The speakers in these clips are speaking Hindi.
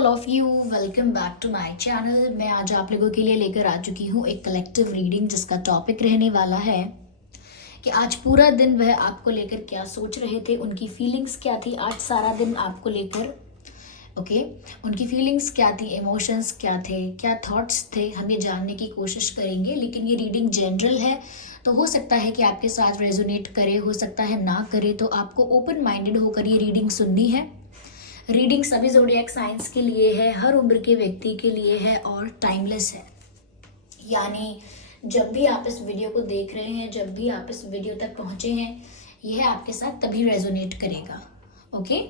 All of you, welcome back to my channel. मैं आज आप लोगों के लिए लेकर आ चुकी हूँ एक कलेक्टिव रीडिंग जिसका टॉपिक रहने वाला है कि आज पूरा दिन वह आपको लेकर क्या सोच रहे थे, उनकी फीलिंग्स क्या थी आज सारा दिन आपको लेकर। ओके, उनकी फीलिंग्स क्या थी, इमोशंस क्या थे, क्या थॉट्स थे, हम ये जानने की कोशिश करेंगे। लेकिन ये रीडिंग जनरल है तो हो सकता है कि आपके साथ रेजोनेट करे, हो सकता है ना करे। तो आपको ओपन माइंडेड होकर ये रीडिंग सुननी है। रीडिंग सभी ज़ोडिएक साइंस के लिए है, हर उम्र के व्यक्ति के लिए है और टाइमलेस है। यानी जब भी आप इस वीडियो को देख रहे हैं, जब भी आप इस वीडियो तक पहुंचे हैं, यह आपके साथ तभी रेजोनेट करेगा। ओके,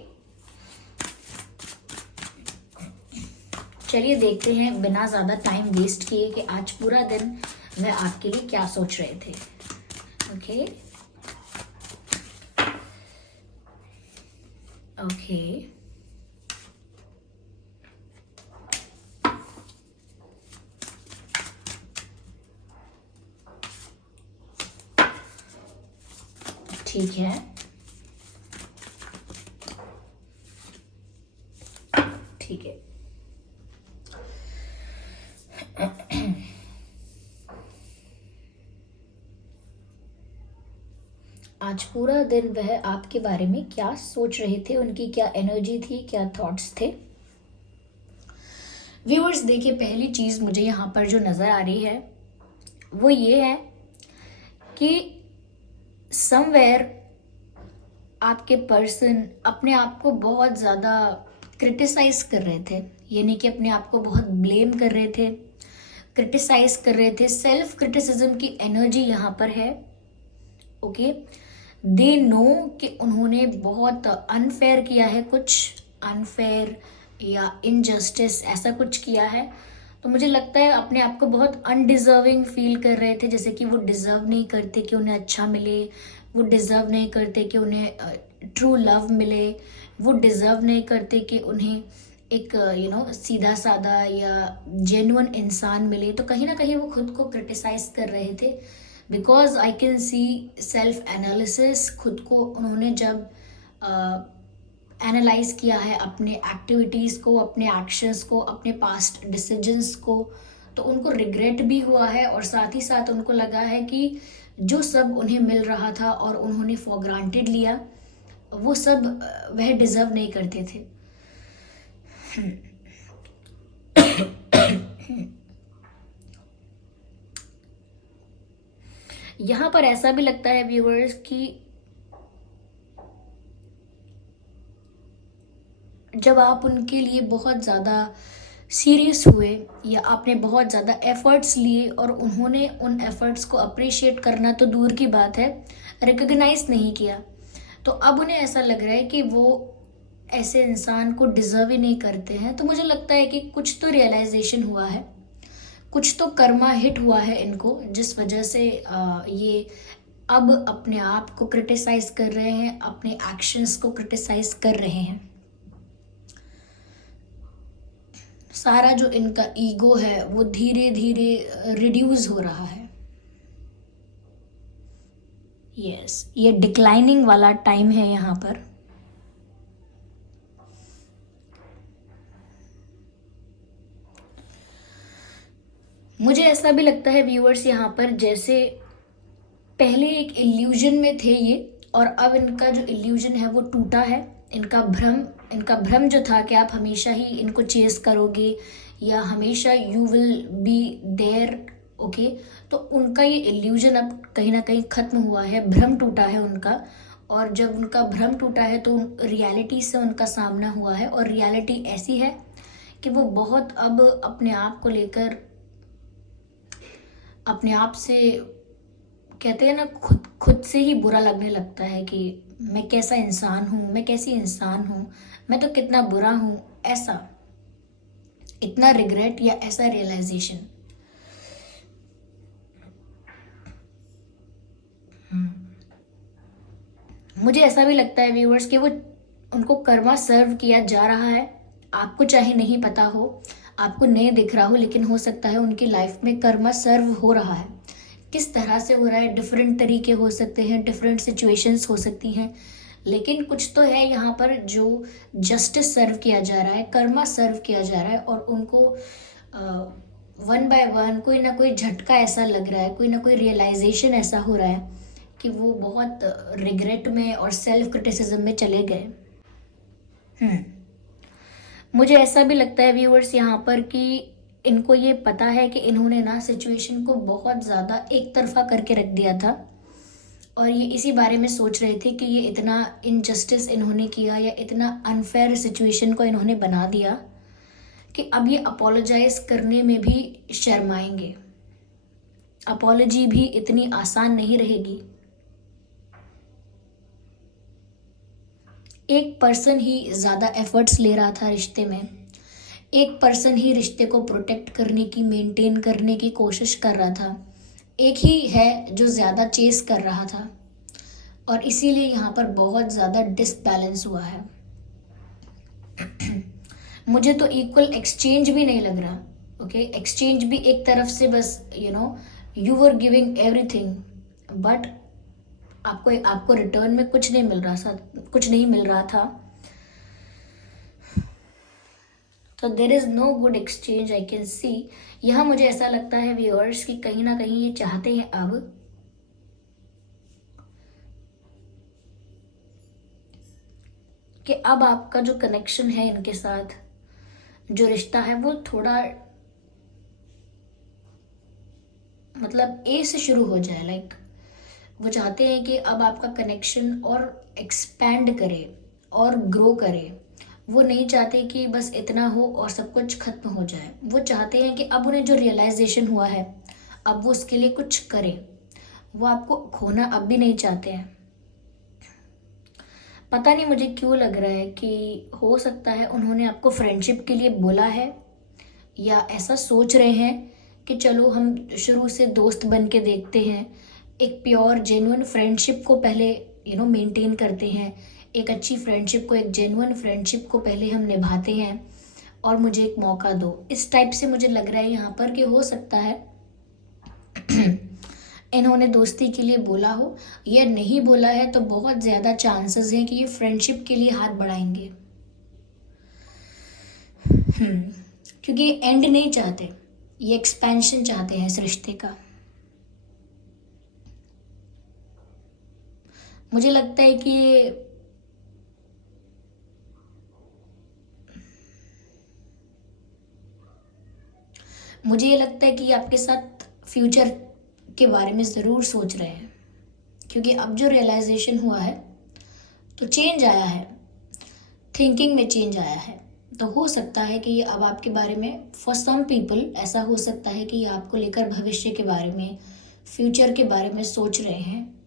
चलिए देखते हैं बिना ज़्यादा टाइम वेस्ट किए कि आज पूरा दिन वह आपके लिए क्या सोच रहे थे। ओके ओके, ठीक है, ठीक है। आज पूरा दिन वह आपके बारे में क्या सोच रहे थे, उनकी क्या एनर्जी थी, क्या थॉट्स थे। व्यूअर्स देखिए, पहली चीज़ मुझे यहाँ पर जो नज़र आ रही है वो ये है कि समवेयर आपके पर्सन अपने आप को बहुत ज़्यादा क्रिटिसाइज कर रहे थे, यानी कि अपने आप को बहुत ब्लेम कर रहे थे, क्रिटिसाइज कर रहे थे। सेल्फ क्रिटिसिज्म की एनर्जी यहाँ पर है। ओके, दे नो कि उन्होंने बहुत अनफेयर किया है, कुछ अनफेयर या इनजस्टिस ऐसा कुछ किया है। तो मुझे लगता है अपने आप को बहुत अनडिजर्विंग फील कर रहे थे, जैसे कि वो डिज़र्व नहीं करते कि उन्हें अच्छा मिले, वो डिज़र्व नहीं करते कि उन्हें ट्रू लव मिले, वो डिज़र्व नहीं करते कि उन्हें एक सीधा साधा या जेन्युइन इंसान मिले। तो कहीं ना कहीं वो खुद को क्रिटिसाइज कर रहे थे। Because I can C self analysis, खुद को उन्होंने जब एनालाइज किया है अपने एक्टिविटीज़ को, अपने एक्शंस को, अपने पास्ट डिसीजंस को, तो उनको रिग्रेट भी हुआ है और साथ ही साथ उनको लगा है कि जो सब उन्हें मिल रहा था और उन्होंने फॉर ग्रांटेड लिया, वो सब वह डिज़र्व नहीं करते थे। यहाँ पर ऐसा भी लगता है व्यूअर्स कि जब आप उनके लिए बहुत ज़्यादा सीरियस हुए या आपने बहुत ज़्यादा एफर्ट्स लिए और उन्होंने उन एफर्ट्स को अप्रिशिएट करना तो दूर की बात है, रिकॉग्नाइज नहीं किया, तो अब उन्हें ऐसा लग रहा है कि वो ऐसे इंसान को डिज़र्व ही नहीं करते हैं। तो मुझे लगता है कि कुछ तो रियलाइजेशन हुआ है, कुछ तो कर्मा हिट हुआ है इनको, जिस वजह से ये अब अपने आप को क्रिटिसाइज कर रहे हैं, अपने एक्शंस को क्रिटिसाइज कर रहे हैं। सारा जो इनका ईगो है वो धीरे धीरे रिड्यूस हो रहा है। यस, ये डिक्लाइनिंग वाला टाइम है यहाँ पर। मुझे ऐसा भी लगता है व्यूअर्स यहाँ पर, जैसे पहले एक इल्यूजन में थे ये और अब इनका जो इल्यूजन है वो टूटा है। इनका भ्रम जो था कि आप हमेशा ही इनको चेस करोगे या हमेशा you will be there. Okay, तो उनका ये इल्यूजन अब कहीं ना कहीं ख़त्म हुआ है, भ्रम टूटा है उनका। और जब उनका भ्रम टूटा है तो रियलिटी से उनका सामना हुआ है और रियलिटी ऐसी है कि वो बहुत अब अपने आप को लेकर, अपने आप से कहते हैं ना, खुद से ही बुरा लगने लगता है कि मैं कैसा इंसान हूँ, मैं कैसी इंसान हूँ, मैं तो कितना बुरा हूँ। ऐसा इतना रिग्रेट या ऐसा रियलाइजेशन। मुझे ऐसा भी लगता है व्यूअर्स कि वो उनको कर्मा सर्व किया जा रहा है। आपको चाहे नहीं पता हो, आपको नहीं दिख रहा हो, लेकिन हो सकता है उनकी लाइफ में कर्मा सर्व हो रहा है। किस तरह से हो रहा है, डिफरेंट तरीके हो सकते हैं, डिफरेंट सिचुएशंस हो सकती हैं, लेकिन कुछ तो है यहाँ पर जो जस्टिस सर्व किया जा रहा है, कर्मा सर्व किया जा रहा है, और उनको वन बाय वन कोई ना कोई झटका ऐसा लग रहा है, कोई ना कोई रियलाइजेशन ऐसा हो रहा है कि वो बहुत रिग्रेट में और सेल्फ क्रिटिसिज्म में चले गए। मुझे ऐसा भी लगता है व्यूअर्स यहाँ पर कि इनको ये पता है कि इन्होंने ना सिचुएशन को बहुत ज़्यादा एक तरफा करके रख दिया था, और ये इसी बारे में सोच रहे थे कि ये इतना इनजस्टिस इन्होंने किया या इतना अनफेयर सिचुएशन को इन्होंने बना दिया कि अब ये अपोलोजाइज करने में भी शर्माएंगे। अपोलॉजी भी इतनी आसान नहीं रहेगी। एक पर्सन ही ज़्यादा एफर्ट्स ले रहा था रिश्ते में, एक पर्सन ही रिश्ते को प्रोटेक्ट करने की, मेंटेन करने की कोशिश कर रहा था, एक ही है जो ज़्यादा चेस कर रहा था, और इसीलिए यहाँ पर बहुत ज़्यादा डिसबैलेंस हुआ है। मुझे तो इक्वल एक्सचेंज भी नहीं लग रहा। ओके, एक्सचेंज भी एक तरफ से बस you were giving everything, but आपको रिटर्न में कुछ नहीं मिल रहा था। तो there is no good exchange I can see. यह मुझे ऐसा लगता है व्यूअर्स कि कहीं ना कहीं ये चाहते हैं अब कि अब आपका जो कनेक्शन है इनके साथ, जो रिश्ता है, वो थोड़ा मतलब ए से शुरू हो जाए। लाइक वो चाहते हैं कि अब आपका कनेक्शन और एक्सपैंड करे और ग्रो करे। वो नहीं चाहते कि बस इतना हो और सब कुछ खत्म हो जाए। वो चाहते हैं कि अब उन्हें जो रियलाइजेशन हुआ है, अब वो उसके लिए कुछ करें। वो आपको खोना अब भी नहीं चाहते हैं। पता नहीं मुझे क्यों लग रहा है कि हो सकता है उन्होंने आपको फ्रेंडशिप के लिए बोला है, या ऐसा सोच रहे हैं कि चलो हम शुरू से दोस्त बन के देखते हैं, एक प्योर जेन्युइन फ्रेंडशिप को पहले मेंटेन करते हैं, एक अच्छी फ्रेंडशिप को, एक जेन्युइन फ्रेंडशिप को पहले हम निभाते हैं, और मुझे एक मौका दो। इस टाइप से मुझे लग रहा है यहाँ पर कि हो सकता है इन्होंने दोस्ती के लिए बोला हो, या नहीं बोला है तो बहुत ज़्यादा चांसेस हैं कि ये फ्रेंडशिप के लिए हाथ बढ़ाएंगे। क्योंकि ये एंड नहीं चाहते, ये एक्सपेंशन चाहते हैं इस रिश्ते का। मुझे लगता है कि ये लगता है कि आपके साथ फ्यूचर के बारे में ज़रूर सोच रहे हैं, क्योंकि अब जो रियलाइजेशन हुआ है तो चेंज आया है, थिंकिंग में चेंज आया है। तो हो सकता है कि ये अब आपके बारे में, फॉर सम पीपल ऐसा हो सकता है कि ये आपको लेकर भविष्य के बारे में, फ्यूचर के बारे में सोच रहे हैं।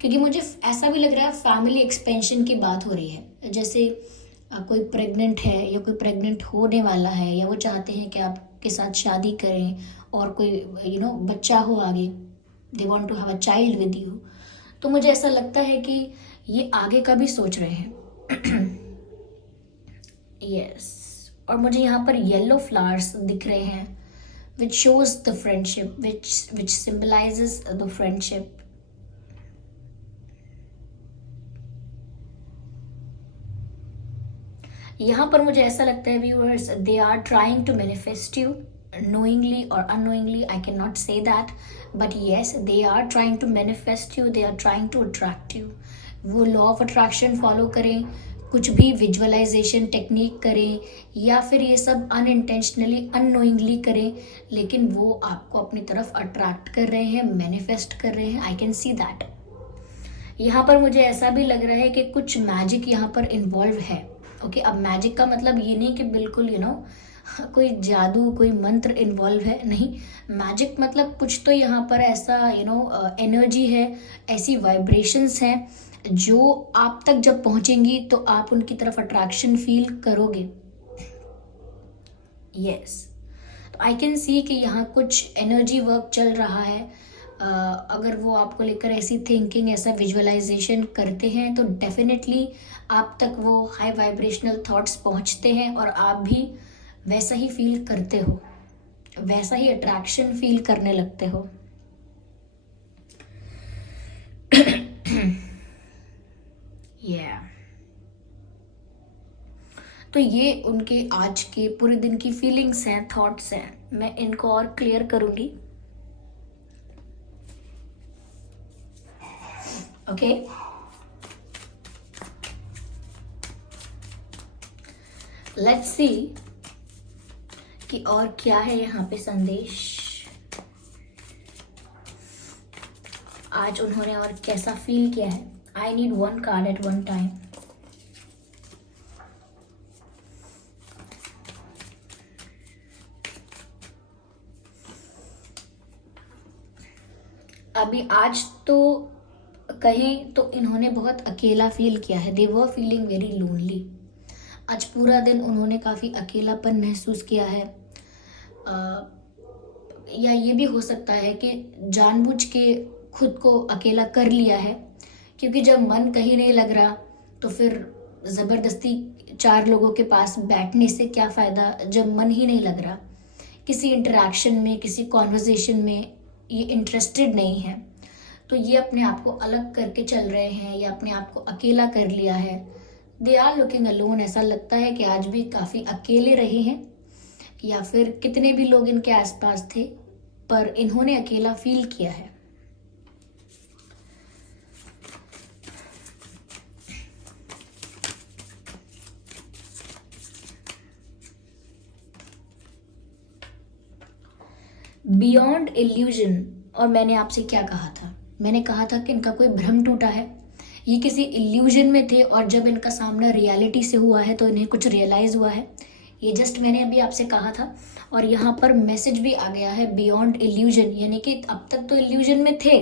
क्योंकि मुझे ऐसा भी लग रहा है फैमिली एक्सपेंशन की बात हो रही है। जैसे कोई प्रेग्नेंट है या कोई प्रेग्नेंट होने वाला है, या वो चाहते हैं कि आपके साथ शादी करें और कोई बच्चा हो आगे, they want to have a child with you. तो मुझे ऐसा लगता है कि ये आगे का भी सोच रहे हैं। यस और मुझे यहाँ पर येलो फ्लावर्स दिख रहे हैं, which shows the friendship, which symbolises the friendship. यहाँ पर मुझे ऐसा लगता है viewers, they are trying to manifest you, knowingly or unknowingly, I cannot say that, but yes, they are trying to manifest you, they are trying to attract you. वो लॉ ऑफ अट्रैक्शन फॉलो करें, कुछ भी विजुअलाइजेशन टेक्निक करें, या फिर ये सब अनइंटेंशनली, अननोइंगली करें, लेकिन वो आपको अपनी तरफ अट्रैक्ट कर रहे हैं, मैनिफेस्ट कर रहे हैं। आई कैन सी दैट। यहाँ पर मुझे ऐसा भी लग रहा है कि कुछ मैजिक यहाँ पर इन्वॉल्व है। ओके, अब मैजिक का मतलब ये नहीं कि बिल्कुल कोई जादू, कोई मंत्र इन्वॉल्व है, नहीं। मैजिक मतलब कुछ तो यहाँ पर ऐसा एनर्जी है, ऐसी वाइब्रेशंस हैं जो आप तक जब पहुंचेंगी तो आप उनकी तरफ अट्रैक्शन फील करोगे। यस, तो आई कैन सी कि यहाँ कुछ एनर्जी वर्क चल रहा है। अगर वो आपको लेकर ऐसी थिंकिंग, ऐसा विजुअलाइजेशन करते हैं तो डेफिनेटली आप तक वो हाई वाइब्रेशनल थॉट्स पहुंचते हैं, और आप भी वैसा ही फील करते हो, वैसा ही अट्रैक्शन फील करने लगते हो। Yeah. तो ये उनके आज के पूरे दिन की फीलिंग्स हैं, थॉट्स हैं. मैं इनको और क्लियर करूंगी. ओके. लेट्स सी कि और क्या है यहाँ पे संदेश. आज उन्होंने और कैसा फील किया है. I need one card at one time. अभी आज तो कहें तो इन्होंने बहुत अकेला फील किया है. दे वर फीलिंग वेरी लोनली. आज पूरा दिन उन्होंने काफ़ी अकेलापन महसूस किया है. या ये भी हो सकता है कि जानबूझ के खुद को अकेला कर लिया है, क्योंकि जब मन कहीं नहीं लग रहा तो फिर ज़बरदस्ती 4 लोगों के पास बैठने से क्या फ़ायदा जब मन ही नहीं लग रहा. किसी इंटरेक्शन में, किसी कॉन्वर्जेशन में ये इंटरेस्टेड नहीं है, तो ये अपने आप को अलग करके चल रहे हैं या अपने आप को अकेला कर लिया है. They are looking alone. ऐसा लगता है कि आज भी काफ़ी अकेले रहे हैं, या फिर कितने भी लोग इनके आसपास थे पर इन्होंने अकेला फील किया है. Beyond illusion. और मैंने आपसे क्या कहा था? मैंने कहा था कि इनका कोई भ्रम टूटा है. ये किसी इल्यूजन में थे और जब इनका सामना रियलिटी से हुआ है तो इन्हें कुछ रियलाइज़ हुआ है. ये जस्ट मैंने अभी आपसे कहा था. और यहाँ पर मैसेज भी आ गया है बियॉन्ड इल्यूजन, यानी कि अब तक तो इल्यूजन में थे,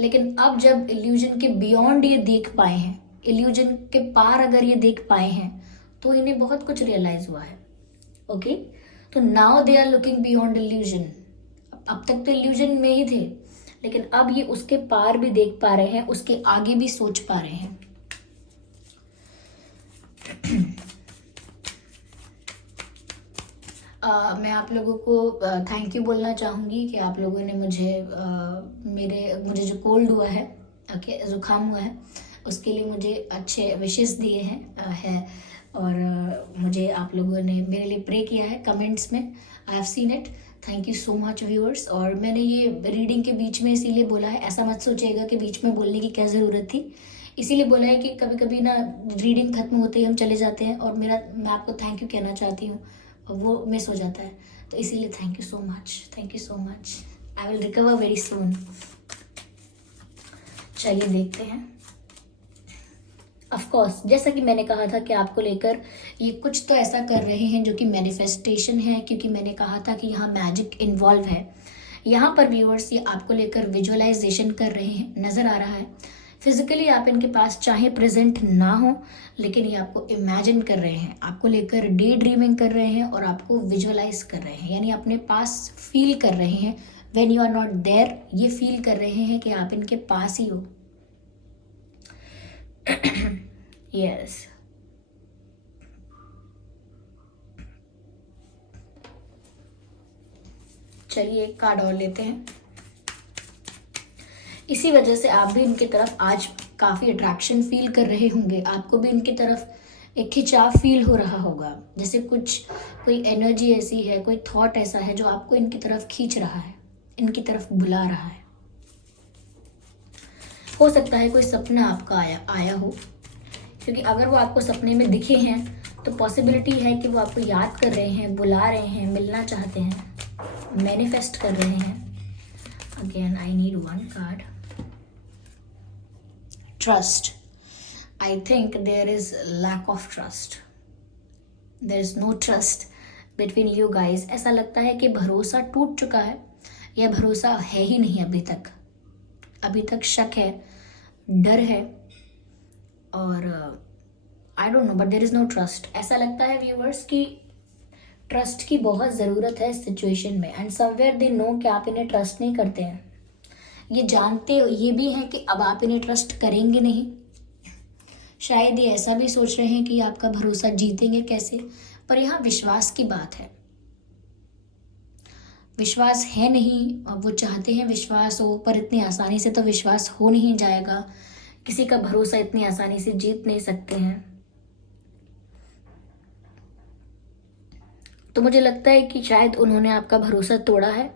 लेकिन अब जब इल्यूजन के बियॉन्ड ये देख पाए हैं, इल्यूजन के पार अगर ये देख पाए हैं, तो इन्हें बहुत कुछ रियलाइज़ हुआ है. ओके. तो now they are looking beyond illusion. अब तक तो इल्यूजन में ही थे, लेकिन अब ये उसके पार भी देख पा रहे हैं, उसके आगे भी सोच पा रहे हैं. मैं आप लोगों को थैंक यू बोलना चाहूँगी कि आप लोगों ने मुझे जो कोल्ड हुआ है, ओके, जुकाम हुआ है, उसके लिए मुझे अच्छे विशेस दिए हैं और मुझे आप लोगों ने मेरे लिए प्रे किया है कमेंट्स में. I have seen it. Thank you so much viewers. और मैंने ये रीडिंग के बीच में इसीलिए बोला है, ऐसा मत सोचिएगा कि बीच में बोलने की क्या ज़रूरत थी. इसीलिए बोला है कि कभी कभी ना रीडिंग खत्म होते ही हम चले जाते हैं और मैं आपको थैंक यू कहना चाहती हूँ, वो मिस हो जाता है. तो इसीलिए thank you so much. Thank you so much. I will recover very soon. चलिए देखते हैं. ऑफ कोर्स जैसा कि मैंने कहा था कि आपको लेकर ये कुछ तो ऐसा कर रहे हैं जो कि मैनिफेस्टेशन है, क्योंकि मैंने कहा था कि यहाँ मैजिक इन्वॉल्व है. यहाँ पर व्यूअर्स ये आपको लेकर विजुअलाइजेशन कर रहे हैं, नज़र आ रहा है. फिजिकली आप इनके पास चाहे प्रेजेंट ना हो, लेकिन ये आपको इमेजिन कर रहे हैं, आपको लेकर डे ड्रीमिंग कर रहे हैं और आपको विजुअलाइज कर रहे हैं, यानी अपने पास फील कर रहे हैं. When you are not there, ये फील कर रहे हैं कि आप इनके पास ही हो. यस. चलिए एक कार्ड और लेते हैं. इसी वजह से आप भी इनकी तरफ आज काफ़ी अट्रैक्शन फील कर रहे होंगे. आपको भी इनकी तरफ एक खिंचाव फील हो रहा होगा, जैसे कोई एनर्जी ऐसी है, कोई थॉट ऐसा है जो आपको इनकी तरफ खींच रहा है, इनकी तरफ बुला रहा है. हो सकता है कोई सपना आपका आया हो, क्योंकि अगर वो आपको सपने में दिखे हैं तो पॉसिबिलिटी है कि वो आपको याद कर रहे हैं, बुला रहे हैं, मिलना चाहते हैं, मैनिफेस्ट कर रहे हैं. Again I need one card. Trust. I think there is lack of trust. There is no trust between you guys. ऐसा लगता है कि भरोसा टूट चुका है, यह भरोसा है ही नहीं अभी तक शक है, डर है, और I don't know, but there is no trust. ऐसा लगता है व्यूअर्स कि ट्रस्ट की बहुत ज़रूरत है इस सिचुएशन में, एंड समवेयर दे नो कि आप इन्हें ट्रस्ट नहीं करते हैं. ये जानते ये भी हैं कि अब आप इन्हें ट्रस्ट करेंगे नहीं. शायद ये ऐसा भी सोच रहे हैं कि आपका भरोसा जीतेंगे कैसे, पर यहाँ विश्वास की बात है. विश्वास है नहीं, वो चाहते हैं विश्वास हो, पर इतनी आसानी से तो विश्वास हो नहीं जाएगा, किसी का भरोसा इतनी आसानी से जीत नहीं सकते हैं। तो मुझे लगता है कि शायद उन्होंने आपका भरोसा तोड़ा है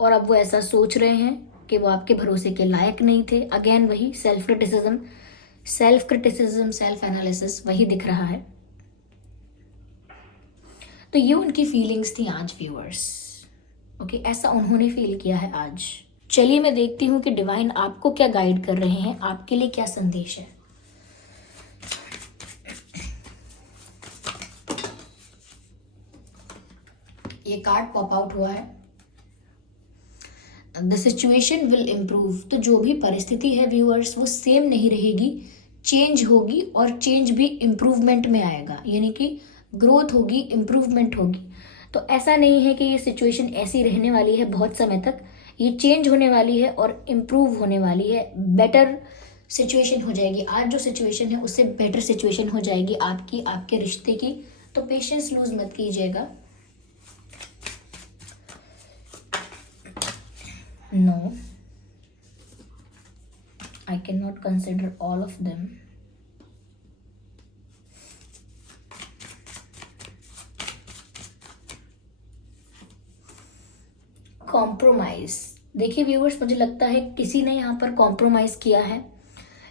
और अब वो ऐसा सोच रहे हैं कि वो आपके भरोसे के लायक नहीं थे। अगेन वही सेल्फ क्रिटिसिज्म, सेल्फ एनालिसिस वही दिख रहा है। तो ये उनकी फीलिंग्स थी आज व्यूअर्स। ओके, ऐसा उन्होंने फील किया है आज। चलिए मैं देखती हूँ कि डिवाइन आपको क्या गाइड कर रहे हैं, आपके लिए क्या संदेश है। ये कार्ड पॉप आउट हुआ है, द सिचुएशन विल इम्प्रूव। तो जो भी परिस्थिति है व्यूअर्स वो सेम नहीं रहेगी, चेंज होगी और चेंज भी इम्प्रूवमेंट में आएगा, यानी कि ग्रोथ होगी, इम्प्रूवमेंट होगी। तो ऐसा नहीं है कि ये सिचुएशन ऐसी रहने वाली है बहुत समय तक, ये चेंज होने वाली है और इम्प्रूव होने वाली है, बेटर सिचुएशन हो जाएगी। आज जो सिचुएशन है उससे बेटर सिचुएशन हो जाएगी आपकी, आपके रिश्ते की। तो पेशेंस लूज मत कीजिएगा। No, I cannot consider all of them. Compromise. देखिए व्यूअर्स, मुझे लगता है किसी ने यहाँ पर कॉम्प्रोमाइज किया है,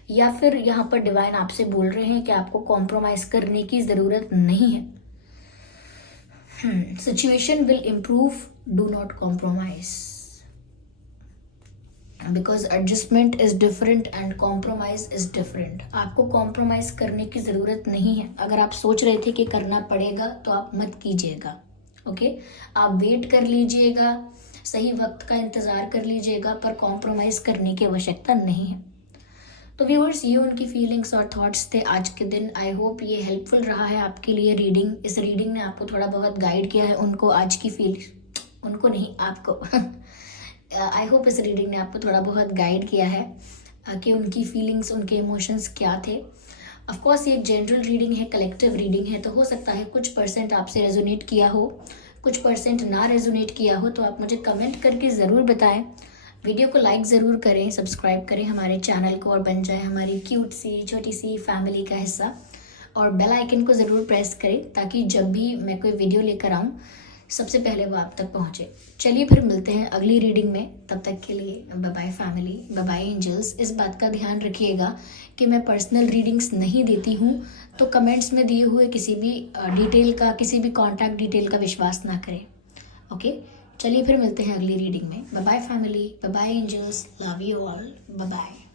या फिर यहाँ पर डिवाइन आपसे बोल रहे हैं कि आपको कॉम्प्रोमाइज करने की जरूरत नहीं है। Situation will improve, do not compromise, because adjustment is different and compromise is different. आपको कॉम्प्रोमाइज करने की ज़रूरत नहीं है। अगर आप सोच रहे थे कि करना पड़ेगा तो आप मत कीजिएगा। ओके, आप वेट कर लीजिएगा, सही वक्त का इंतज़ार कर लीजिएगा, पर कॉम्प्रोमाइज़ करने की आवश्यकता नहीं है। तो व्यूअर्स, ये उनकी फीलिंग्स और थॉट्स थे आज के दिन। आई होप ये हेल्पफुल रहा है आपके लिए रीडिंग। इस रीडिंग ने आपको थोड़ा बहुत गाइड किया है उनको आज की उनको नहीं, आपको आई होप इस रीडिंग ने आपको थोड़ा बहुत गाइड किया है कि उनकी फीलिंग्स, उनके इमोशंस क्या थे। ऑफ कोर्स ये एक जनरल रीडिंग है, कलेक्टिव रीडिंग है, तो हो सकता है कुछ परसेंट आपसे रेजोनेट किया हो, कुछ परसेंट ना रेजोनेट किया हो। तो आप मुझे कमेंट करके ज़रूर बताएं। वीडियो को लाइक ज़रूर करें, सब्सक्राइब करें हमारे चैनल को और बन जाए हमारी क्यूट सी छोटी सी फैमिली का हिस्सा। और बेल आइकन को ज़रूर प्रेस करें ताकि जब भी मैं कोई वीडियो लेकर आऊँ सबसे पहले वो आप तक पहुंचे। चलिए फिर मिलते हैं अगली रीडिंग में। तब तक के लिए bye bye family, bye bye angels. इस बात का ध्यान रखिएगा कि मैं पर्सनल रीडिंग्स नहीं देती हूँ, तो कमेंट्स में दिए हुए किसी भी डिटेल का, किसी भी कॉन्टैक्ट डिटेल का विश्वास ना करें। ओके, चलिए फिर मिलते हैं अगली रीडिंग में। Bye bye family, bye bye angels, love you all, bye bye.